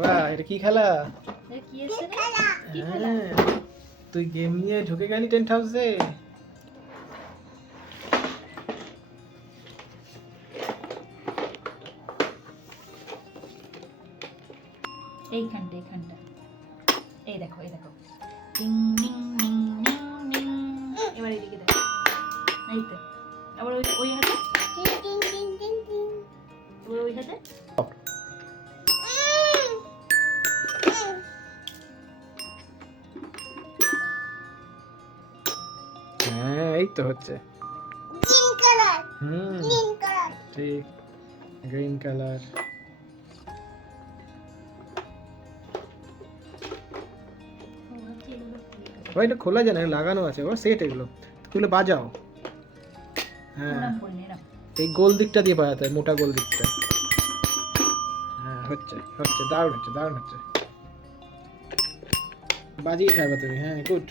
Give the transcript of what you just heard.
বাহ, এটা কি খেলা? কি এসছে কি খেলা? হ্যাঁ, তুই গেম নিয়ে ঢুকে গেলি টেন্ট হাউসে। এইখানটা এই দেখো টিং টিং টিং টিং টিং। এবার এদিকে দেখো, এই তো আবার ওই হাতে, এবার ওই হাতে। হ্যাঁ, এই তো হচ্ছে। হুম, ঠিক, গ্রিন কালার। ও, এটা খোলা যায় না, এটা লাগানো আছে। ও সেট, এগুলো তুলে বাজাও। হ্যাঁ, এই গোল দিকটা দিয়ে বাজাতে হয়, মোটা গোল দিকটা। হ্যাঁ, হচ্ছে, দারুণ হচ্ছে। বাজিয়ে থাকবে তুমি। হ্যাঁ, গুড।